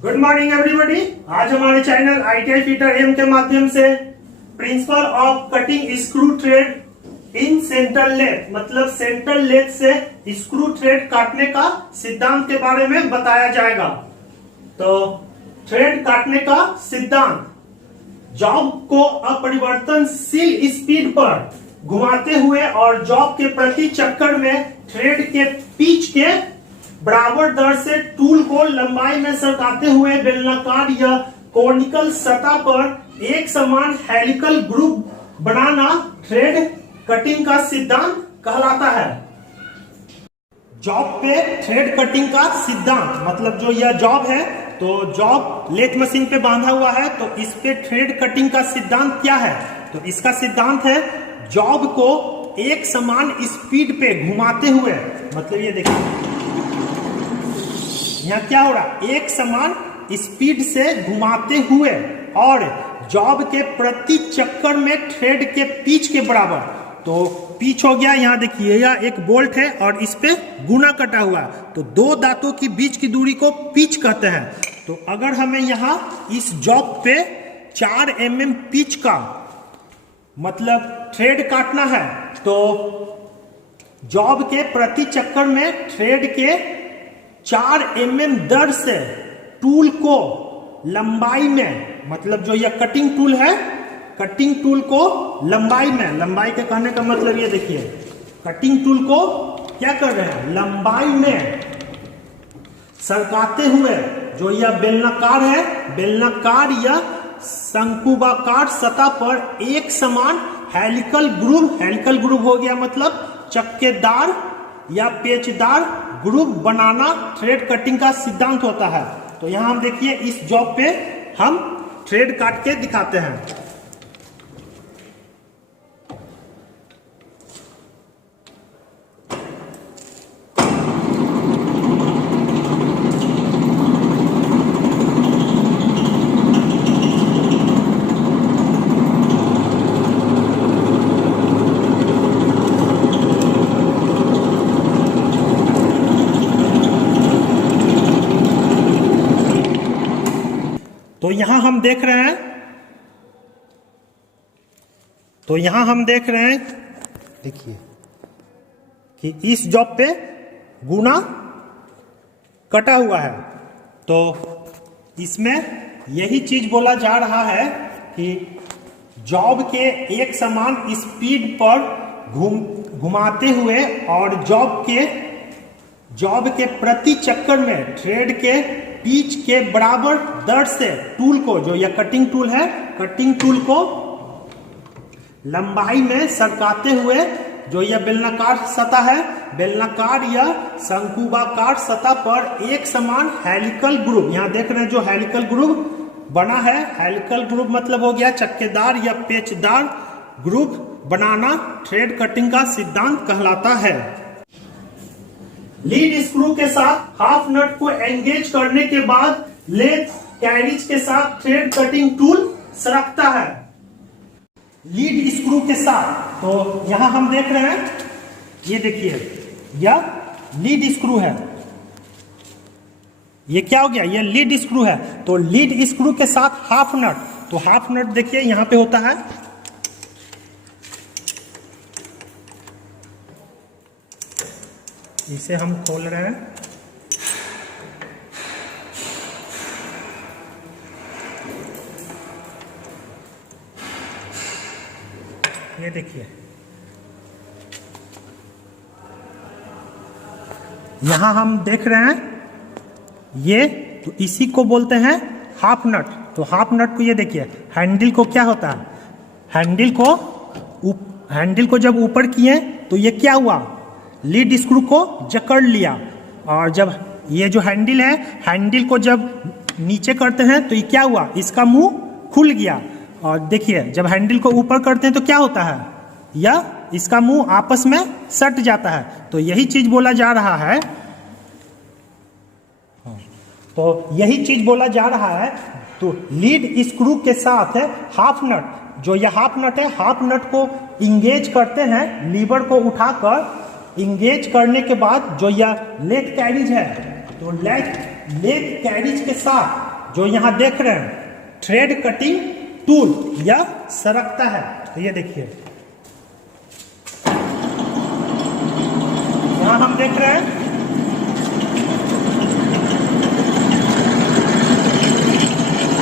Good morning everybody. आज हमारे channel ITI fitter M के माध्यम से principle of cutting screw thread in centre lathe मतलब सेंटर लेथ से स्क्रू थ्रेड काटने का सिद्धांत के बारे में बताया जाएगा। तो थ्रेड काटने का सिद्धांत, जॉब को अपरिवर्तनशील स्पीड पर घुमाते हुए और जॉब के प्रति चक्कर में थ्रेड के पिच के बराबर दर से टूल को लंबाई में सरकाते हुए बेलनाकार या कोनिकल सतह पर एक समान हेलिकल ग्रुव बनाना थ्रेड कटिंग का सिद्धांत कहलाता है। जॉब पे थ्रेड कटिंग का सिद्धांत मतलब जो यह जॉब है, तो जॉब लेथ मशीन पे बांधा हुआ है, तो इस पे थ्रेड कटिंग का सिद्धांत क्या है? तो इसका सिद्धांत है जॉब को एक समान स्पीड पे घुमाते हुए, मतलब ये देखिए यहाँ क्या हो रहा, एक समान स्पीड से घुमाते हुए और जॉब के प्रति चक्कर में थ्रेड के पिच के बराबर। तो पिच हो गया, यहाँ देखिए यह एक बोल्ट है और इस पे गुना कटा हुआ है, तो दो दांतों की बीच की दूरी को पिच कहते हैं। तो अगर हमें यहाँ इस जॉब पे 4 mm पिच का मतलब थ्रेड काटना है, तो जॉब के प्रति चक्कर में थ्रेड के 4 mm दर से टूल को लंबाई में, मतलब जो यह कटिंग टूल है, कटिंग टूल को लंबाई में, लंबाई के कहने का मतलब ये देखिए कटिंग टूल को क्या कर रहे हैं, लंबाई में सरकाते हुए, जो यह बेलनाकार है, बेलनाकार या शंकुबाकार सतह पर एक समान हेलिकल ग्रूव, हेलिकल ग्रूव हो गया मतलब चक्केदार या पेचदार ग्रुव बनाना थ्रेड कटिंग का सिद्धांत होता है। तो यहां हम देखिए इस जॉब पे हम थ्रेड काट के दिखाते हैं। तो यहां हम देख रहे हैं, देखिए कि इस जॉब पे गुना कटा हुआ है। तो इसमें यही चीज बोला जा रहा है कि जॉब के एक समान स्पीड पर घुमाते हुए और जॉब के प्रति चक्कर में थ्रेड के पिच के बराबर दर से टूल को, जो यह कटिंग टूल है, कटिंग टूल को लंबाई में सरकाते हुए, जो यह बेलनाकार सतह है, बेलनाकार या शंकुबाकार सतह पर एक समान हेलिकल ग्रुव, यहां देख रहे हैं जो हेलिकल ग्रुव बना है, हेलिकल ग्रुव मतलब हो गया चक्केदार या पेचदार ग्रुव बनाना थ्रेड कटिंग का सिद्धांत कहलाता है। लीड स्क्रू के साथ हाफ नट को एंगेज करने के बाद लेथ कैरिज के साथ थ्रेड कटिंग टूल सरकता है। लीड स्क्रू के साथ, तो यहां हम देख रहे हैं, ये देखिए यह लीड स्क्रू है, ये क्या हो गया, ये लीड स्क्रू है। तो लीड स्क्रू के साथ हाफ नट, तो हाफ नट देखिए यहां पे होता है, इसे हम खोल रहे हैं, ये देखिए यहां हम देख रहे हैं ये, तो इसी को बोलते हैं हाफ नट। तो हाफ नट को ये देखिए, हैंडल को क्या होता है, हैंडल को जब ऊपर किए तो ये क्या हुआ, लीड स्क्रू को जकड़ लिया, और जब ये जो हैंडल है, हैंडल को जब नीचे करते हैं तो ये क्या हुआ, इसका मुंह खुल गया। और देखिए जब हैंडल को ऊपर करते हैं तो क्या होता है, या इसका मुंह आपस में सट जाता है। तो यही चीज बोला जा रहा है, तो लीड स्क्रू के साथ हाफ नट, जो यह हाफ नट है, हाफ नट को इंगेज करते हैं, लीवर को उठाकर इंगेज करने के बाद जो यह लेथ कैरिज है, तो लेथ कैरिज के साथ जो यहाँ देख रहे हैं थ्रेड कटिंग टूल यह सरकता है। तो ये देखिए यहाँ हम देख रहे हैं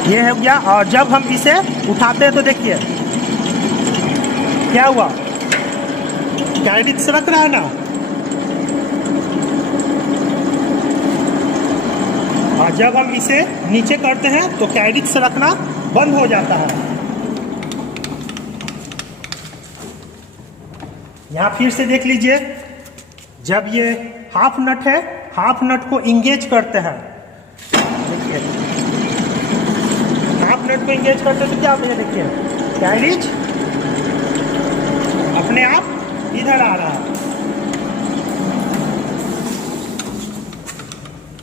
ये हो गया। और जब हम इसे उठाते हैं तो देखिए क्या हुआ, कैरिज सरक रहा है ना। और जब हम इसे नीचे करते हैं तो कैरिज सरकना बंद हो जाता है। यहाँ फिर से देख लीजिए, जब ये हाफ नट है, हाफ नट को इंगेज करते हैं, देखिए हाफ नट को इंगेज करते हैं तो क्या होता है, देखिए कैरिज अपने आप इधर आ रहा है।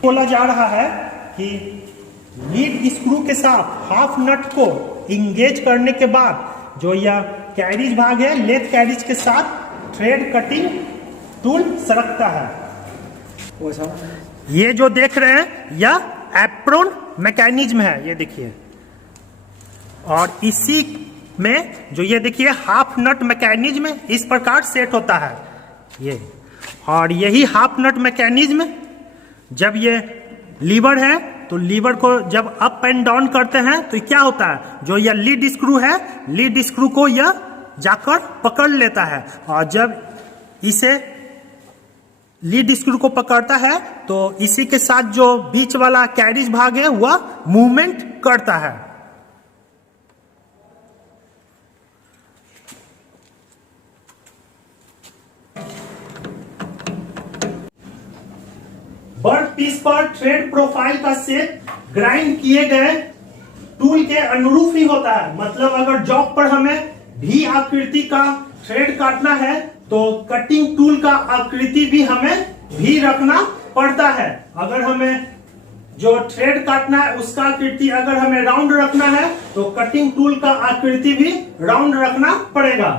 बोला जा रहा है कि लीड स्क्रू के साथ हाफ नट को इंगेज करने के बाद जो यह कैरिज भाग है, लेथ कैरिज के साथ थ्रेड कटिंग टूल सरकता है। ये जो देख रहे हैं यह एप्रोन मैकेनिज्म है, ये देखिए। और इसी में जो ये देखिए हाफ नट मैकेनिज्म इस प्रकार सेट होता है ये। और यही हाफ नट मैकेनिज्म जब ये लीवर है तो लीवर को जब अप एंड डाउन करते हैं तो क्या होता है, जो यह लीड स्क्रू है, लीड स्क्रू को यह जाकर पकड़ लेता है। और जब इसे लीड स्क्रू को पकड़ता है तो इसी के साथ जो बीच वाला कैरिज भाग है वह मूवमेंट करता है। वर्क पीस पर थ्रेड प्रोफाइल का शेप ग्राइंड किए गए टूल के अनुरूप ही होता है। मतलब अगर जॉब पर हमें भी आकृति का थ्रेड काटना है तो कटिंग टूल का आकृति भी हमें भी रखना पड़ता है। अगर हमें जो थ्रेड काटना है उसका आकृति अगर हमें राउंड रखना है तो कटिंग टूल का आकृति भी राउंड रखना पड़ेगा।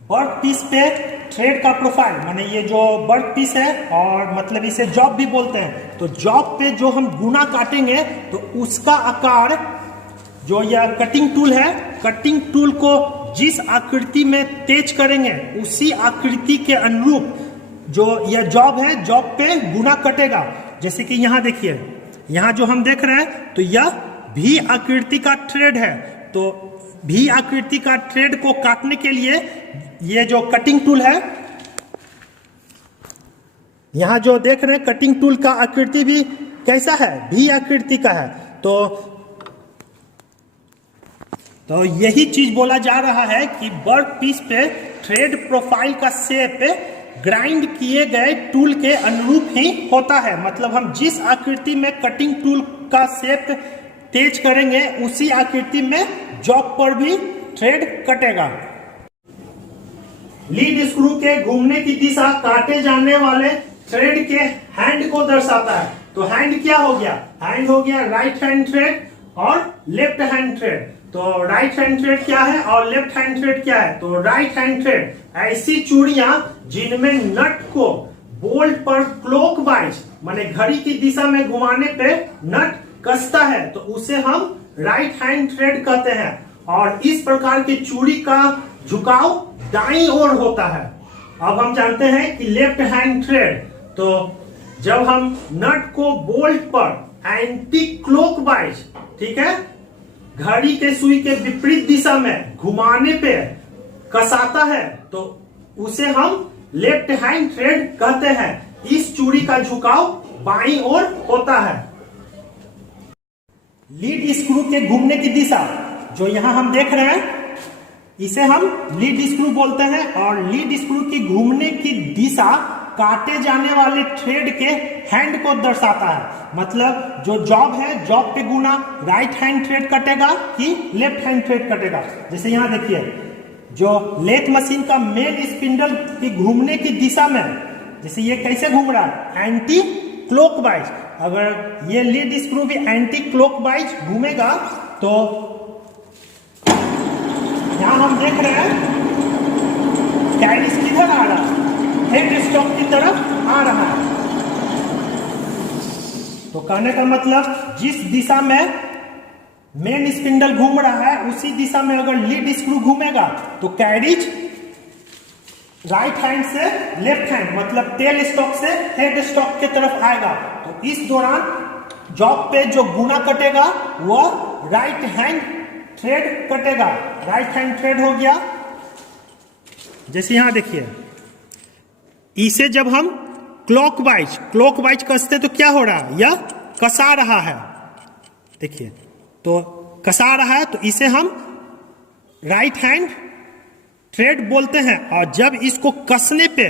वर्क पीस पे थ्रेड का प्रोफाइल माने ये जो वर्क पीस है और मतलब इसे जॉब भी बोलते हैं, तो जॉब पे जो हम गुना काटेंगे तो उसका आकार जो यह कटिंग टूल है, कटिंग टूल को जिस आकृति में तेज करेंगे उसी आकृति के अनुरूप जो यह जॉब है, जॉब पे गुना कटेगा। जैसे कि यहाँ देखिए, यहाँ जो हम देख रहे हैं तो यह भी आकृति का थ्रेड है। तो भी आकृति का थ्रेड को काटने के लिए ये जो कटिंग टूल है, यहाँ जो देख रहे हैं कटिंग टूल का आकृति भी कैसा है, भी आकृति का है। तो यही चीज बोला जा रहा है कि वर्क पीस पे थ्रेड प्रोफाइल का शेप ग्राइंड किए गए टूल के अनुरूप ही होता है। मतलब हम जिस आकृति में कटिंग टूल का शेप तेज करेंगे उसी आकृति में जॉब पर भी थ्रेड कटेगा। लीड स्क्रू के घूमने की दिशा काटे जाने वाले थ्रेड के हैंड को दर्शाता है। तो हैंड क्या हो गया, हैंड हो गया राइट हैंड थ्रेड और लेफ्ट हैंड थ्रेड। तो राइट हैंड थ्रेड क्या है और लेफ्ट हैंड थ्रेड क्या है, तो राइट हैंड थ्रेड ऐसी चूड़ियां जिनमें नट को बोल्ट पर क्लॉकवाइज माने घड़ी की दिशा में घुमाने पे नट कसता है तो उसे हम राइट हैंड थ्रेड कहते हैं। और इस प्रकार की चूड़ी का झुकाव दाईं ओर होता है। अब हम जानते हैं कि लेफ्ट हैंड थ्रेड, तो जब हम नट को बोल्ट पर एंटी क्लॉकवाइज, ठीक है, घड़ी के सुई के विपरीत दिशा में घुमाने पे कसाता है तो उसे हम लेफ्ट हैंड थ्रेड कहते हैं। इस चूड़ी का झुकाव बाईं ओर होता है। लीड स्क्रू के घूमने की दिशा जो यहां हम देख रहे हैं इसे हम लीड स्क्रू बोलते हैं। और लीड स्क्रू की घूमने की दिशा काटे जाने वाले थ्रेड के हैंड को दर्शाता है। मतलब जो जॉब है, जॉब पे गुना राइट हैंड थ्रेड कटेगा कि लेफ्ट हैंड थ्रेड कटेगा। जैसे यहाँ देखिए जो लेथ मशीन का मेन स्पिंडल की घूमने की दिशा में, जैसे ये कैसे घूम रहा है, एंटी क्लॉकवाइज। अगर ये लीड स्क्रू भी एंटी क्लॉकवाइज घूमेगा तो यहां हम देख रहे हैं कैरिज किधर आ रहा है, हेड स्टॉक की तरफ आ रहा है। तो कहने का मतलब जिस दिशा में मेन स्पिंडल घूम रहा है उसी दिशा में अगर लीड स्क्रू घूमेगा तो कैरिज राइट हैंड से लेफ्ट हैंड मतलब टेल स्टॉक से हेड स्टॉक के तरफ आएगा। तो इस दौरान जॉब पे जो गुना कटेगा वह राइट हैंड थ्रेड कटेगा। राइट हैंड थ्रेड हो गया। जैसे यहां देखिए, इसे जब हम क्लॉकवाइज कसते तो क्या हो रहा है, यह कसा रहा है। देखिए तो कसा रहा है, तो इसे हम राइट हैंड थ्रेड बोलते हैं। और जब इसको कसने पे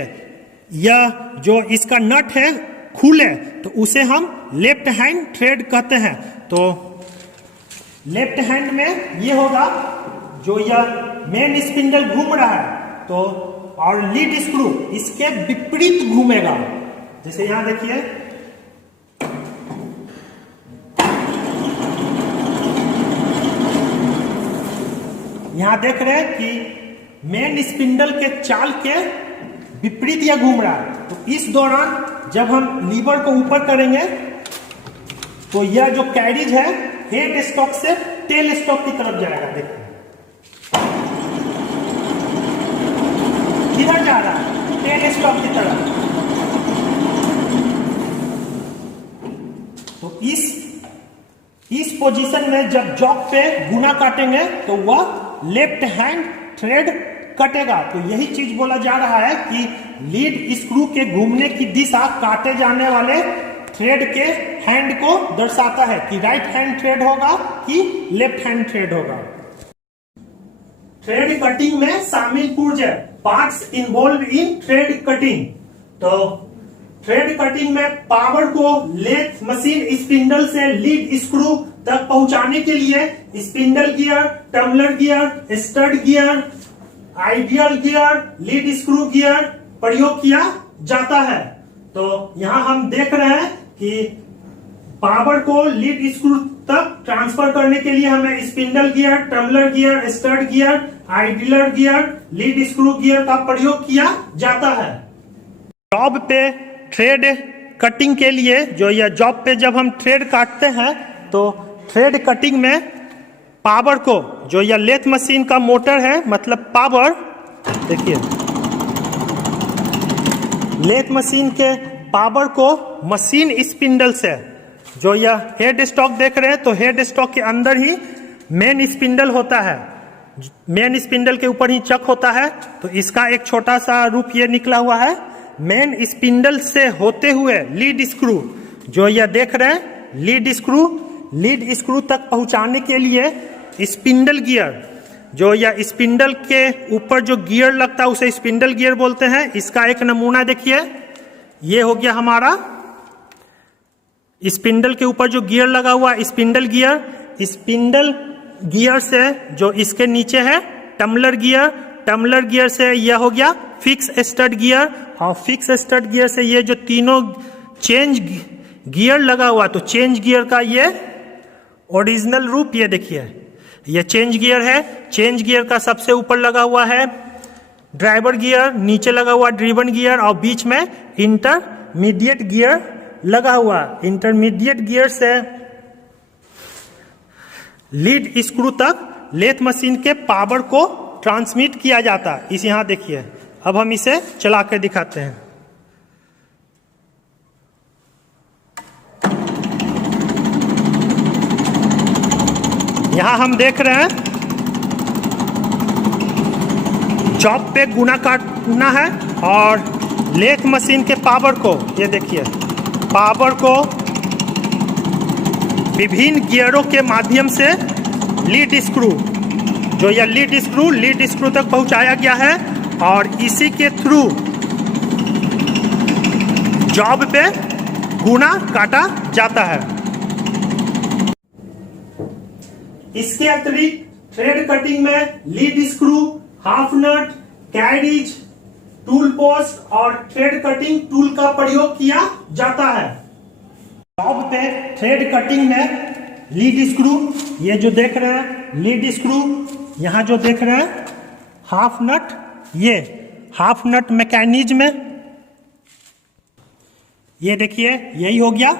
यह जो इसका नट है खुले तो उसे हम लेफ्ट हैंड थ्रेड कहते हैं। तो लेफ्ट हैंड में ये होगा जो यह मेन स्पिंडल घूम रहा है तो और लीड स्क्रू इसके विपरीत घूमेगा। जैसे यहां देखिए, यहां देख रहे हैं कि मेन स्पिंडल के चाल के विपरीत यह घूम रहा है। तो इस दौरान जब हम लीवर को ऊपर करेंगे तो यह जो कैरिज है हेड स्टॉक से टेल स्टॉक की तरफ जाएगा। देखिए किधर जा रहा है, टेल स्टॉक की तरफ। तो इस पोजीशन में जब जॉब पे गुना काटेंगे तो वह लेफ्ट हैंड थ्रेड कटेगा। तो यही चीज बोला जा रहा है कि लीड स्क्रू के घूमने की दिशा काटे जाने वाले थ्रेड के हैंड को दर्शाता है कि राइट हैंड थ्रेड होगा कि लेफ्ट हैंड थ्रेड होगा। थ्रेड कटिंग में शामिल पुर्जे parts involve in thread cutting. तो थ्रेड कटिंग में पावर को लेथ मशीन स्पिंडल से लीड स्क्रू तक पहुंचाने के लिए spindle gear, tumbler gear, stud gear, ideal gear, lead screw gear प्रयोग किया जाता है। तो यहां हम देख रहे हैं कि पावर को लीड स्क्रू तक ट्रांसफर करने के लिए हमें spindle gear, tumbler gear, stud gear, ideal gear, lead screw gear का प्रयोग किया जाता है। जॉब पे थ्रेड कटिंग के लिए जो यह जॉब पे जब हम थ्रेड काटते हैं तो थ्रेड कटिंग में पावर को जो यह लेथ मशीन का मोटर है मतलब पावर, देखिए लेथ मशीन के पावर को मशीन स्पिंडल से जो यह हेड स्टॉक देख रहे हैं तो हेड स्टॉक के अंदर ही मेन स्पिंडल होता है। मेन स्पिंडल के ऊपर ही चक होता है। तो इसका एक छोटा सा रूप ये निकला हुआ है। मेन स्पिंडल से होते हुए लीड स्क्रू जो यह देख रहे हैं लीड स्क्रू तक पहुंचाने के लिए स्पिंडल गियर जो यह स्पिंडल के ऊपर जो गियर लगता है उसे स्पिंडल गियर बोलते हैं। इसका एक नमूना देखिए, ये हो गया हमारा स्पिंडल के ऊपर जो गियर लगा हुआ स्पिंडल गियर। स्पिंडल गियर से जो इसके नीचे है टम्बलर गियर, टम्बलर गियर से यह हो गया फिक्स स्टड गियर और फिक्स स्टड गियर से ये जो तीनों चेंज गियर लगा हुआ तो चेंज गियर का ये ओरिजिनल रूप ये देखिए, ये चेंज गियर है। चेंज गियर का सबसे ऊपर लगा हुआ है ड्राइवर गियर, नीचे लगा हुआ ड्रिवन गियर और बीच में इंटरमीडिएट गियर लगा हुआ। इंटरमीडिएट गियर से लीड स्क्रू तक लेथ मशीन के पावर को ट्रांसमिट किया जाता है। इस यहां देखिए, अब हम इसे चला कर दिखाते हैं। यहां हम देख रहे हैं जॉब पे गुना काटना है और लेथ मशीन के पावर को ये देखिए पावर को विभिन्न गियरों के माध्यम से लीड स्क्रू जो यह लीड स्क्रू तक पहुंचाया गया है और इसी के थ्रू जॉब पे गुना काटा जाता है। इसके अतिरिक्त थ्रेड कटिंग में लीड स्क्रू, हाफ नट, कैरिज, टूल पोस्ट और थ्रेड कटिंग टूल का प्रयोग किया जाता है। जॉब पे थ्रेड कटिंग में लीड स्क्रू ये जो देख रहे हैं लीड स्क्रू, यहां जो देख रहे हैं हाफ नट, ये हाफ नट मैकेनिज्म में ये देखिए यही हो गया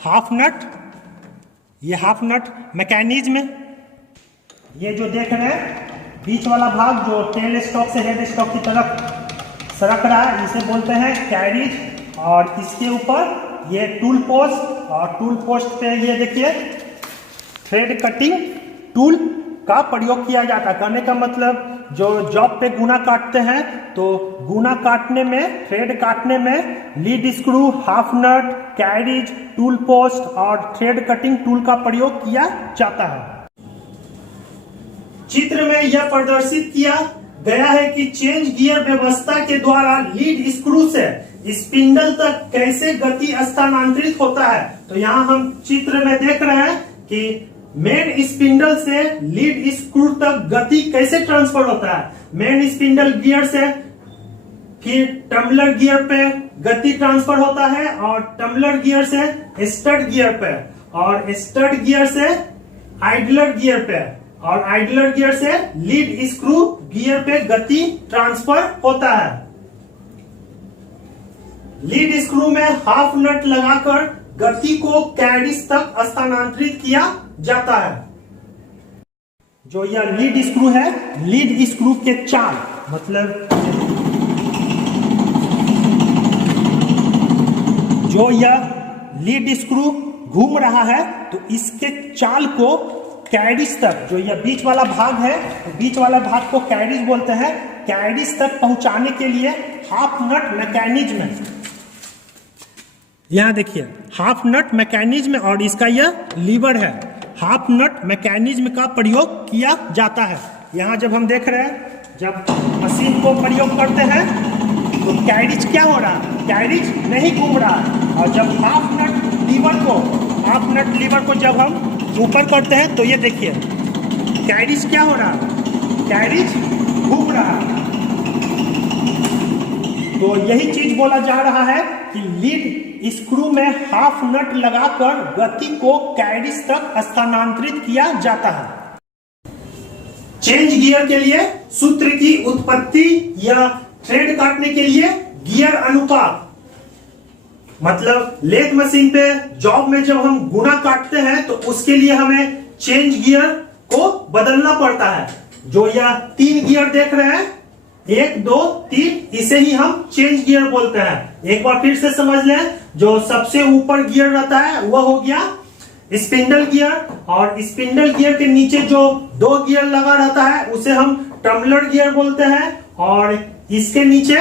हाफ नट, ये हाफ नट मैकेनिज्म, ये जो देख रहे हैं बीच वाला भाग जो टेल स्टॉक से हेड स्टॉक की तरफ सरक रहा है, इसे बोलते हैं कैरिज। और इसके ऊपर ये टूल पोस्ट, और टूल पोस्ट पे ये देखिए थ्रेड कटिंग टूल का प्रयोग किया जाता है। कहने का मतलब जो जॉब पे गुना काटते हैं तो गुना काटने में, थ्रेड काटने में लीड स्क्रू, हाफ नट, कैरिज, टूल पोस्ट और थ्रेड कटिंग टूल का प्रयोग किया जाता है। चित्र में यह प्रदर्शित किया गया है कि चेंज गियर व्यवस्था के द्वारा लीड स्क्रू से स्पिंडल तक कैसे गति स्थानांतरित होता है। तो यहाँ हम चित्र में देख रहे हैं कि मेन स्पिंडल से लीड स्क्रू तक गति कैसे ट्रांसफर होता है। मेन स्पिंडल गियर से फिर टम्बलर गियर पे गति ट्रांसफर होता है, और टम्बलर गियर से स्टड गियर पे, और स्टड गियर से आइडलर गियर पे, और आइडलर गियर से लीड स्क्रू गियर पे गति ट्रांसफर होता है। लीड स्क्रू में हाफ नट लगाकर गति को कैरिज तक स्थानांतरित किया जाता है। जो यह लीड स्क्रू है, लीड स्क्रू के चाल, मतलब जो यह लीड स्क्रू घूम रहा है तो इसके चाल को कैरिज तक, जो यह बीच वाला भाग है, तो बीच वाला भाग को कैरिज बोलते हैं। कैरिज तक पहुंचाने के लिए हाफ नट मैकेनिज्म, यहां देखिए हाफ नट मैकेनिज्म, और इसका यह लीवर है। हाफ नट मैकेनिज्म का प्रयोग किया जाता है। यहाँ जब हम देख रहे हैं, जब मशीन को प्रयोग करते हैं तो कैरिज क्या हो रहा है, कैरिज नहीं घूम रहा है। और जब हाफ नट लीवर को जब हम ऊपर करते हैं तो ये देखिए कैरिज क्या हो रहा है, कैरिज घूम रहा है। तो यही चीज बोला जा रहा है कि लीड स्क्रू में हाफ नट लगाकर गति को कैरिज तक स्थानांतरित किया जाता है। चेंज गियर के लिए सूत्र की उत्पत्ति या थ्रेड काटने के लिए गियर अनुपात, मतलब लेथ मशीन पे जॉब में जब हम गुना काटते हैं तो उसके लिए हमें चेंज गियर को बदलना पड़ता है। जो यह 3 गियर देख रहे हैं, 1 2 3, इसे ही हम चेंज गियर बोलते हैं। एक बार फिर से समझ लें, जो सबसे ऊपर गियर रहता है वह हो गया स्पिंडल गियर, और स्पिंडल गियर के नीचे जो 2 गियर लगा रहता है उसे हम टम्बलर गियर बोलते हैं, और इसके नीचे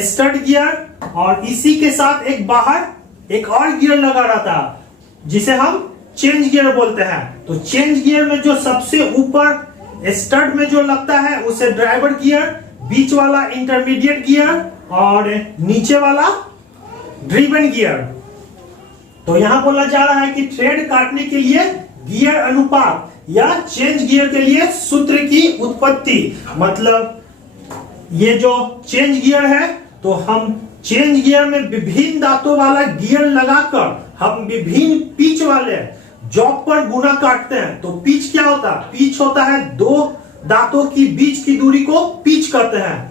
स्टड गियर, और इसी के साथ एक और गियर लगा रहता है जिसे हम चेंज गियर बोलते हैं। तो चेंज गियर में जो सबसे ऊपर स्टड में जो लगता है उसे ड्राइवर गियर, बीच वाला इंटरमीडिएट गियर, और नीचे वाला ड्रिवन गियर। तो यहां बोला जा रहा है कि थ्रेड काटने के लिए गियर अनुपात या चेंज गियर के लिए सूत्र की उत्पत्ति, मतलब ये जो चेंज गियर है तो हम चेंज गियर में विभिन्न दांतों वाला गियर लगाकर हम विभिन्न पिच वाले जॉब पर गुना काटते हैं। तो पिच क्या होता है, पिच होता है 2 दांतों की बीच की दूरी को पिच कहते हैं।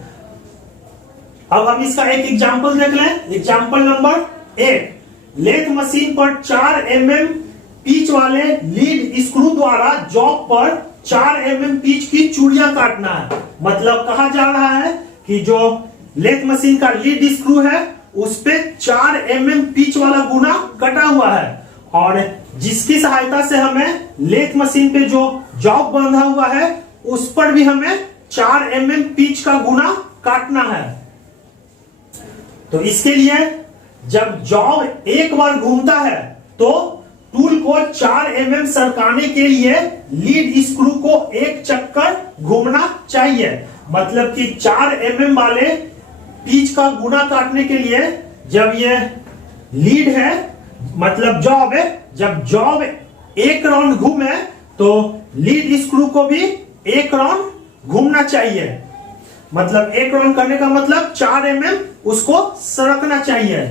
अब हम इसका एक एग्जांपल देख लें। एग्जांपल नंबर 8, लेथ मशीन पर 4 mm पिच वाले लीड स्क्रू द्वारा जॉब पर 4 mm पिच की चूड़ियां काटना है। मतलब कहा जा रहा है कि जो लेथ मशीन का लीड स्क्रू है उस पे 4 mm पिच वाला गुना कटा हुआ है, और जिसकी सहायता से हमें लेथ मशीन पे जो जॉब बंधा हुआ है उस पर भी हमें 4 mm पिच का गुना काटना है। तो इसके लिए जब जॉब एक बार घूमता है तो टूल को 4 mm सरकाने के लिए लीड स्क्रू को एक चक्कर घूमना चाहिए। मतलब कि 4 mm वाले पिच का गुना काटने के लिए जब ये लीड है, मतलब जॉब है, जब जॉब एक राउंड घूमे तो लीड स्क्रू को भी एक राउंड घूमना चाहिए। मतलब एक राउंड करने का मतलब 4 mm उसको सरकना चाहिए।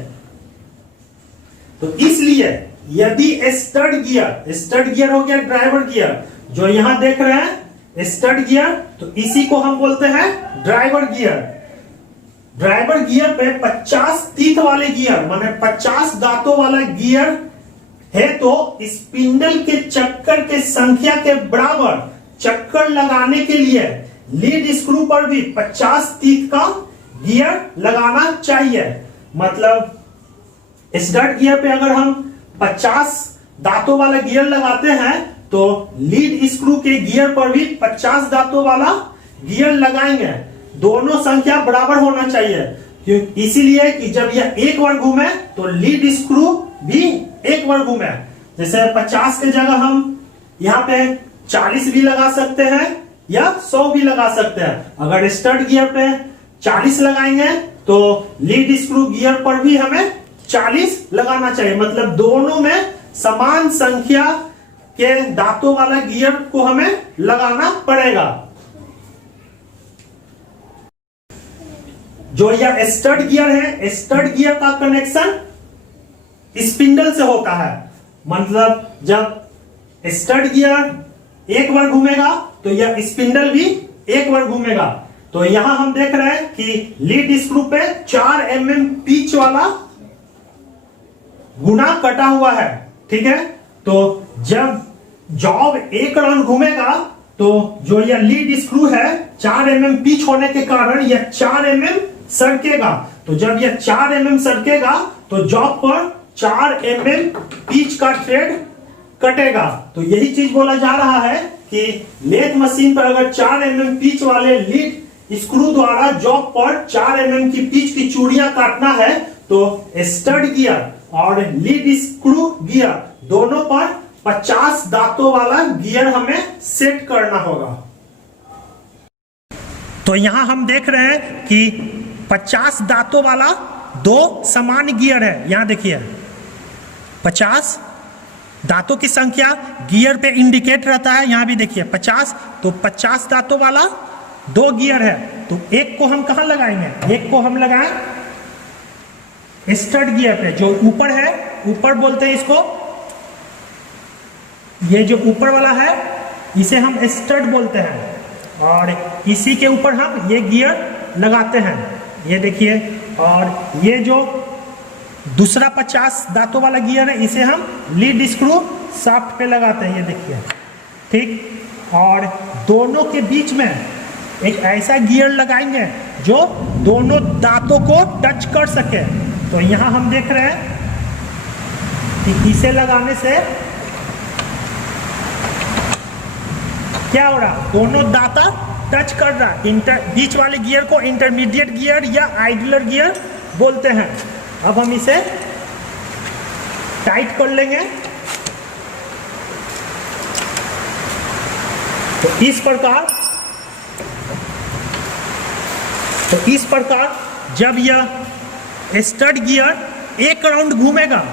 तो इसलिए यदि स्टड गियर हो गया ड्राइवर गियर, जो यहां देख रहे हैं स्टड गियर, तो इसी को हम बोलते हैं ड्राइवर गियर। ड्राइवर गियर पे 50 तीथ वाले गियर, माने 50 दांतों वाला गियर है तो स्पिंडल के चक्कर के संख्या के बराबर चक्कर लगाने के लिए लीड स्क्रू पर भी 50 तीत का गियर लगाना चाहिए। मतलब स्टड गियर पे अगर हम 50 दांतों वाला गियर लगाते हैं तो लीड स्क्रू के गियर पर भी 50 दांतों वाला गियर लगाएंगे। दोनों संख्या बराबर होना चाहिए, इसीलिए कि जब यह एक बार घूमे तो लीड स्क्रू भी एक बार घूमे। जैसे 50 के जगह हम यहाँ पे 40 भी लगा सकते हैं या 100 भी लगा सकते हैं। अगर स्टड गियर पे 40 लगाएंगे तो लीड स्क्रू गियर पर भी हमें 40 लगाना चाहिए। मतलब दोनों में समान संख्या के दांतों वाला गियर को हमें लगाना पड़ेगा। जो यह स्टड गियर है, स्टड गियर का कनेक्शन स्पिंडल से होता है। मतलब जब स्टड गियर एक बार घूमेगा तो यह स्पिंडल भी एक बार घूमेगा। तो यहां हम देख रहे हैं कि लीड स्क्रू पे 4 mm पिच वाला गुना कटा हुआ है, ठीक है। तो जब जॉब एक राउंड घूमेगा तो जो यह लीड स्क्रू है 4 mm पिच होने के कारण यह 4 mm सरकेगा। तो जब यह 4 mm सरकेगा तो जॉब पर 4 mm पिच का थ्रेड कटेगा। तो यही चीज बोला जा रहा है कि लेथ मशीन पर अगर 4 mm पिच वाले लीड स्क्रू द्वारा जॉब पर 4 mm की पिच की चूड़ियां काटना है तो स्टड गियर और लीड स्क्रू गियर दोनों पर 50 दांतों वाला गियर हमें सेट करना होगा। तो यहां हम देख रहे हैं कि 50 दांतों वाला 2 समान गियर है। यहां देखिए 50 दांतों की संख्या गियर पे इंडिकेट रहता है। यहां भी देखिए 50, तो 50 दांतों वाला 2 गियर है। तो एक को हम कहां लगाएंगे? एक को हम लगाएं स्टड गियर पे, जो ऊपर है, ऊपर बोलते हैं इसको। ये जो ऊपर वाला है इसे हम स्टड बोलते हैं और इसी के ऊपर हम ये गियर लगाते हैं। ये देखिए, और ये जो दूसरा 50 दांतों वाला गियर है इसे हम लीड स्क्रू शाफ्ट पे लगाते हैं। ये देखिए, ठीक। और दोनों के बीच में एक ऐसा गियर लगाएंगे जो दोनों दांतों को टच कर सके। तो यहां हम देख रहे हैं कि इसे लगाने से क्या हो रहा, दोनों दांता टच कर रहा। बीच वाले गियर को इंटरमीडिएट गियर या आइडलर गियर बोलते हैं। अब हम इसे टाइट कर लेंगे। तो इस प्रकार जब यह स्टड गियर एक राउंड घूमेगा,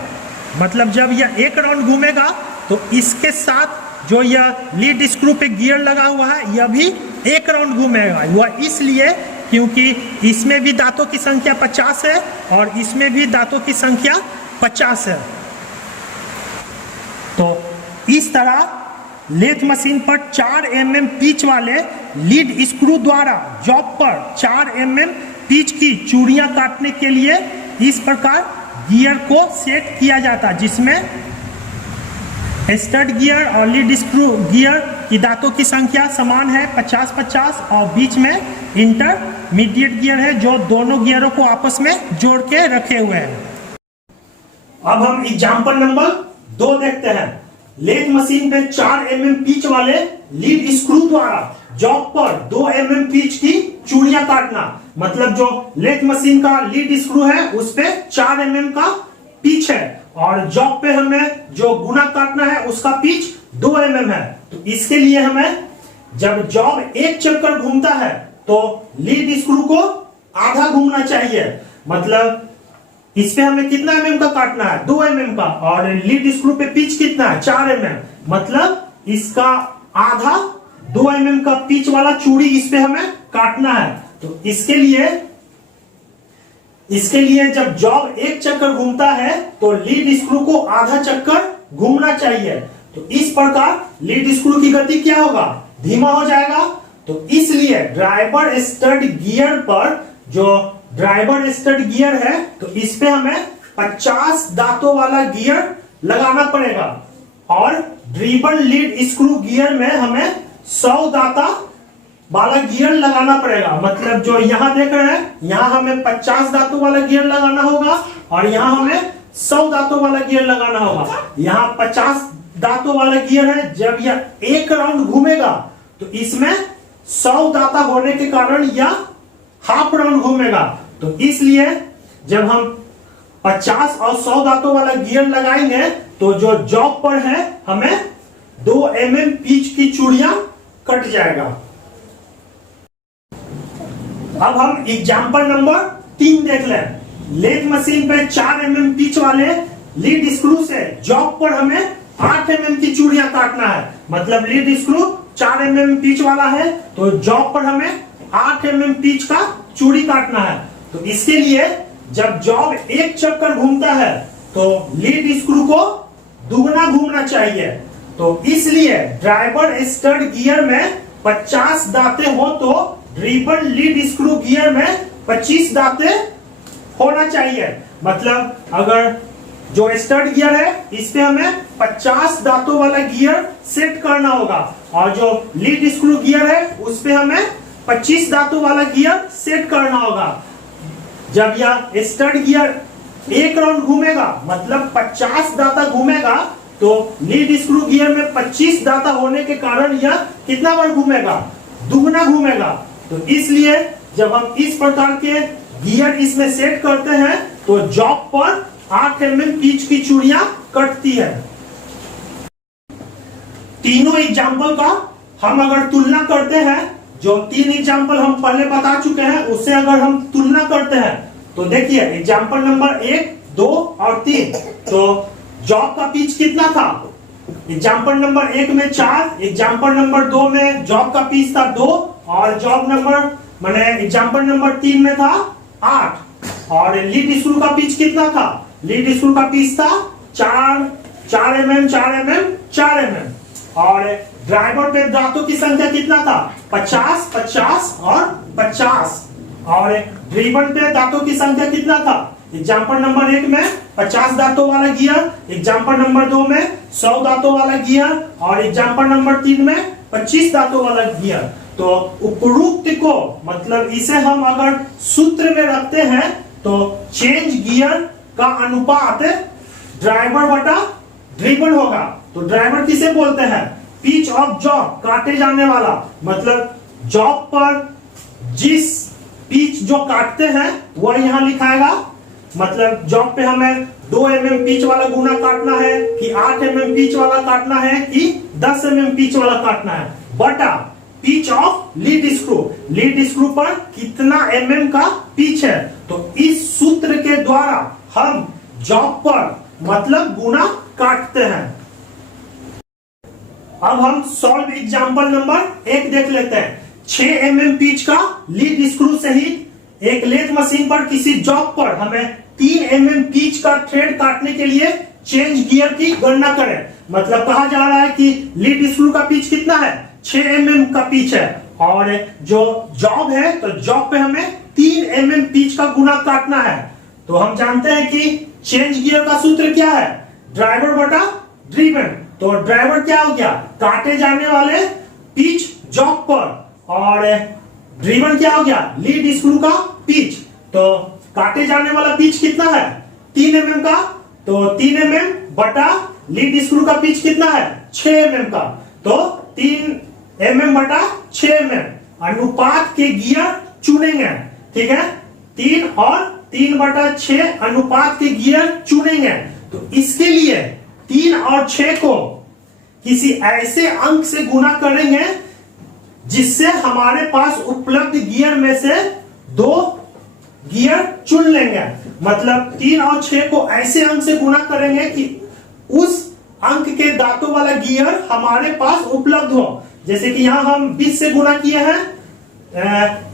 मतलब जब यह एक राउंड घूमेगा तो इसके साथ जो यह लीड स्क्रू पे गियर लगा हुआ है यह भी एक राउंड घूमेगा। वह इसलिए क्योंकि इसमें भी दांतों की संख्या 50 है और इसमें भी दांतों की संख्या 50 है। तो इस तरह लेथ मशीन पर 4 mm पिच वाले लीड स्क्रू द्वारा जॉब पर 4 mm पिच की चूड़ियां काटने के लिए इस प्रकार गियर को सेट किया जाता है, जिसमें स्टड गियर और लीड स्क्रू गियर की दांतों की संख्या समान है 50-50 और बीच में इंटरमीडिएट गियर है जो दोनों गियरों को आपस में जोड़ के रखे हुए हैं। अब हम एग्जांपल नंबर 2 देखते हैं। लेथ मशीन पे 4 mm पिच वाले लीड स्क्रू द्वारा जॉब पर 2 mm पिच की चूड़ियां काटना। मतलब जो लेथ मशीन का लीड स्क्रू है उस पे 4 mm का पिच है और जॉब पे हमें जो गुना काटना है उसका पिच 2 mm है। तो इसके लिए हमें जब जॉब एक चक्कर घूमता है तो लीड स्क्रू को आधा घूमना चाहिए। मतलब इस पे हमें कितना mm का काटना है? 2 mm का। और लीड स्क्रू पे पिच कितना है? 4 mm। मतलब इसका आधा 2 mm का पिच वाला चूड़ी इस पे हमें काटना है। तो इसके लिए जब जॉब एक चक्कर घूमता है तो लीड स्क्रू को आधा चक्कर घूमना चाहिए। तो इस प्रकार लीड स्क्रू की गति क्या होगा? धीमा हो जाएगा। तो इसलिए ड्राइवर स्टड गियर पर, जो ड्राइवर स्टड गियर है, तो इस पे हमें 50 दांतों वाला गियर लगाना पड़ेगा। और ड्रिबन लीड स्क्रू गियर में हमें 100 दाता वाला गियर लगाना पड़ेगा। मतलब जो यहां देख रहे हैं, यहां हमें 50 दांतों वाला गियर लगाना होगा और यहां हमें 100 दांतों वाला गियर लगाना होगा। यहां 50 दांतों वाला गियर है, जब यह एक राउंड घूमेगा तो इसमें 100 दांता होने के कारण यह हाफ राउंड घूमेगा। तो इसलिए जब हम 50 और 100 दांतों वाला गियर लगाएंगे तो जो जॉब पर है हमें 2 mm पिच की चूड़ियां कट जाएगा। अब हम एग्जाम्पल नंबर 3 देख लें। लेथ मशीन पे 4 mm पिच वाले लीड स्क्रू से जॉब पर हमें 8 mm की चूड़ियां काटना है। मतलब लीड स्क्रू 4 mm पिच वाला है तो जॉब पर हमें 8 mm पिच का चूड़ी काटना है। तो इसके लिए जब जॉब एक चक्कर घूमता है तो लीड स्क्रू को दुगना घूमना चाहिए। तो इसलिए ड्राइवर स्टड गियर में 50 दांते हो तो ड्रिबन लीड स्क्रू गियर में 25 दांते होना चाहिए। मतलब अगर जो स्टड गियर है इस पे हमें 50 दांतों वाला गियर सेट करना होगा और जो लीड स्क्रू गियर है उस पे हमें 25 दांतों वाला गियर सेट करना होगा। जब यह स्टड गियर एक राउंड घूमेगा मतलब 50 दांता घूमेगा तो लीड स्क्रू गियर में 25 दांता होने के कारण यह कितना बार घूमेगा? दुगना घूमेगा। तो इसलिए जब हम इस प्रकार के गियर इसमें सेट करते हैं तो जॉब पर 8 mm पिच की चूड़ियां कटती है। तीनों एग्जाम्पल का हम अगर तुलना करते हैं, जो 3 एग्जाम्पल हम पहले बता चुके हैं उससे अगर हम तुलना करते हैं तो देखिए एग्जाम्पल नंबर 1, 2 और 3, तो जॉब का पिच कितना था? एग्जाम्पल नंबर 1 में 4, एग्जाम्पल नंबर 2 में जॉब का पिच था 2 और जॉब नंबर माने एग्जाम्पल नंबर 3 में था 8। और लीड स्क्रू का पिच कितना था? लीड स्क्रू का पिच था 4 mm 4 mm 4 mm। और ड्राइवर पे दांतों की संख्या कितना था? 50 50 और 50। और ड्रिबन पे दांतों की संख्या कितना था? एग्जाम्पल नंबर 1 में 50 दांतों वाला गियर, एग्जाम्पल नंबर 2 में 100 दांतों वाला गियर और एग्जाम्पल नंबर 3 में 25 दांतों वाला गियर। तो उपरोक्त को मतलब इसे हम अगर सूत्र में रखते हैं तो चेंज गियर का अनुपात ड्राइवर बटा ड्रिबन होगा। तो ड्राइवर किसे बोलते हैं? पिच ऑफ जॉब, काटे जाने वाला। मतलब जॉब पर जिस पिच जो काटते हैं वह यहां लिखाएगा। मतलब जॉब पे हमें 2 mm पिच वाला गुना काटना है कि 8 mm पिच वाला काटना है कि 10 mm पिच वाला काटना है, बटा pitch of lead screw, lead screw पर कितना mm का पिच है। तो इस सूत्र के द्वारा हम जॉब पर मतलब गुना काटते हैं। अब हम सॉल्व एग्जांपल नंबर 1 देख लेते हैं। 6 mm पिच का लीड स्क्रू सहित एक लेथ मशीन पर किसी जॉब पर हमें 3 mm पिच का थ्रेड काटने के लिए चेंज गियर की गणना करें। मतलब कहा जा रहा है कि लीड स्क्रू का पिच कितना है? 6 mm का पिच है और जो जॉब है तो जॉब पे हमें 3 mm पिच का गुना काटना है। तो हम जानते हैं कि चेंज गियर का सूत्र क्या है? ड्राइवर बटा ड्रिबन। तो ड्राइवर क्या हो गया? काटे जाने वाले पिच जॉब पर, और ड्रिबन क्या हो गया? लीड स्क्रू का पिच। तो काटे जाने वाला पिच कितना है? 3 mm का। तो 3 mm बटा लीड स्क्रू का पिच कितना है? 6 mm का। तो 3 mm बटा 6 mm अनुपात के गियर चुनेंगे। ठीक है, 3 और 3 बटा 6 अनुपात के गियर चुनेंगे। तो इसके लिए 3 और 6 को किसी ऐसे अंक से गुना करेंगे जिससे हमारे पास उपलब्ध गियर में से 2 गियर चुन लेंगे। मतलब 3 और 6 को ऐसे अंक से गुना करेंगे कि उस अंक के दांतों वाला गियर हमारे पास उपलब्ध हो। जैसे कि यहां हम 20 से गुना किए हैं,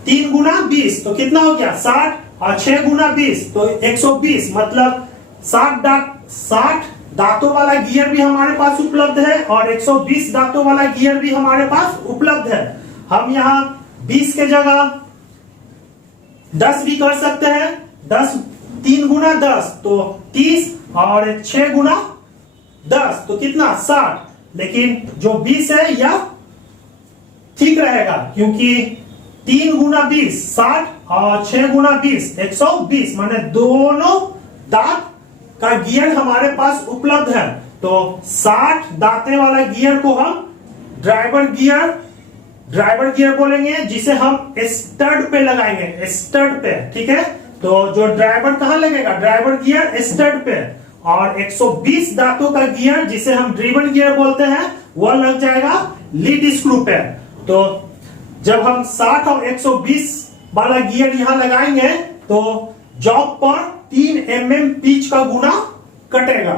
3 गुना 20 तो कितना हो गया? 60 और 6 गुना 20 तो 120। मतलब 60 दांतों वाला गियर भी हमारे पास उपलब्ध है और 120 दांतों वाला गियर भी हमारे पास उपलब्ध है। हम यहाँ 20 के जगह 10 भी कर सकते हैं। 10 3 गुना 10 तो 30 और 6 गुना 10 तो कितना 60, लेकिन जो 20 है यह ठीक रहेगा क्योंकि 3 गुना 20 60 और 6 गुना 20 120, माने दोनों दांत का गियर हमारे पास उपलब्ध है। तो 60 दांते वाला गियर को हम ड्राइवर गियर बोलेंगे, जिसे हम स्टड पे लगाएंगे, स्टड पे, ठीक है। तो जो ड्राइवर कहां लगेगा, ड्राइवर गियर स्टड पे, और 120 दांतों का गियर जिसे हम ड्रिवन गियर बोलते हैं वह लग जाएगा लीड स्क्रू पे। तो जब हम 60 और 120 वाला गियर यहां लगाएंगे तो जॉब पर 3 mm पिच का गुना कटेगा।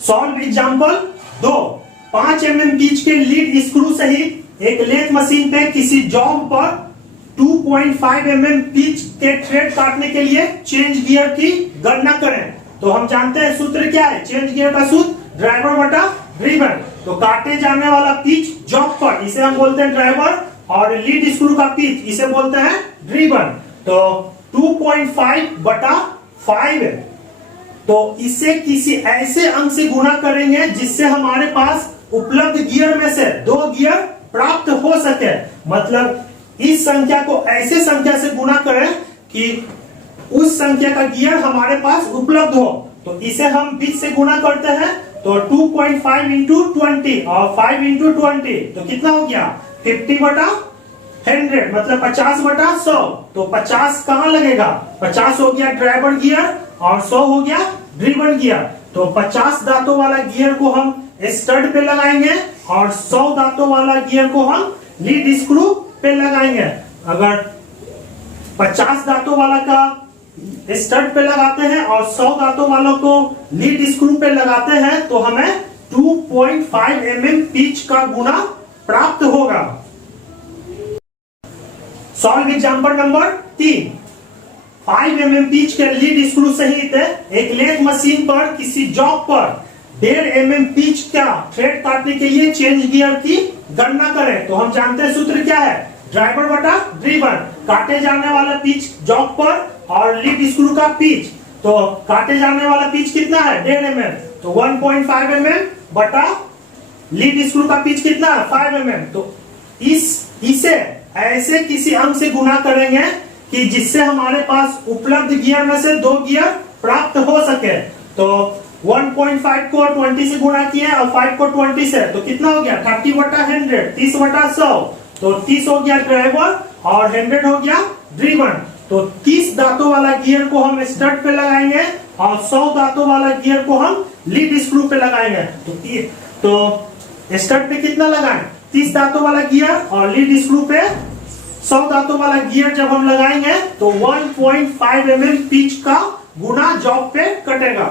Solve example 2। 5 mm पिच के लीड स्क्रू सहित एक लेथ मशीन पे किसी जॉब पर 2.5 mm पिच के थ्रेड काटने के लिए चेंज गियर की गणना करें। तो हम जानते हैं सूत्र क्या है, चेंज गियर का सूत्र ड्राइवर बटा ड्रिवन। तो काटे जाने वाला पिच जॉब पर, इसे हम बोलते हैं ड्राइवर, और लीड स्क्रू का पिच इसे बोलते हैं ड्रिवन। तो 2.5 बटा 5 है, तो इसे किसी ऐसे अंक से गुना करेंगे जिससे हमारे पास उपलब्ध गियर में से 2 गियर प्राप्त हो सके। मतलब इस संख्या को ऐसे संख्या से गुना करें कि उस संख्या का गियर हमारे पास उपलब्ध हो। तो इसे हम 20 से गुना करते हैं, तो 2.5 इंटू 20 और 5 इंटू 20, तो कितना हो गया 50 बटा 100, मतलब 50 बटा 100। तो 50 कहां लगेगा, 50 हो गया ड्राइवर गियर और 100 हो गया ड्रिवन गियर। तो 50 दांतों वाला गियर को हम स्टड पे लगाएंगे और 100 दांतों वाला गियर को हम लीड स्क्रू पे लगाएंगे। अगर 50 दांतों वाला का स्टड पे लगाते हैं और 100 दांतों वालों को लीड स्क्रू पे लगाते हैं तो हमें 2.5 mm पिच का गुना प्राप्त होगा। Solve example number 3। 5 mm pitch के लीड स्क्रू सहित एक लेथ मशीन पर किसी जॉब पर 1.5 mm पिच का थ्रेड काटने के लिए चेंज गियर की गणना करें। तो हम जानते हैं सूत्र क्या है, ड्राइवर बटा ड्रिवन। काटे जाने वाला पिच जॉब पर और लीड स्क्रू का पिच, तो काटे जाने वाला पिच कितना है 1.5 mm, तो 1.5 mm बटा लीड स्क्रू का पिच कितना है 5 mm। तो इसे ऐसे किसी अंक से गुना करेंगे कि जिससे हमारे पास उपलब्ध गियर में से 2 गियर प्राप्त हो सके। तो 1.5 को 20 से गुणा किया और 5 को 20 से, तो कितना हो गया 30 बटा 100, 30 बटा 100। तो 30 हो गया ड्राइवर और 100 हो गया ड्रिवन। तो 30 दांतों वाला गियर को हम स्टड पे लगाएंगे और 100 दांतों वाला गियर को हम लीड स्क्रू पे लगाएंगे। तो स्टड पे कितना लगाएं, 30 दांतों वाला गियर, और लीड स्क्रू पे 100 दांतों वाला गियर जब हम लगाएंगे तो 1.5 mm पिच का गुना जॉब पे कटेगा।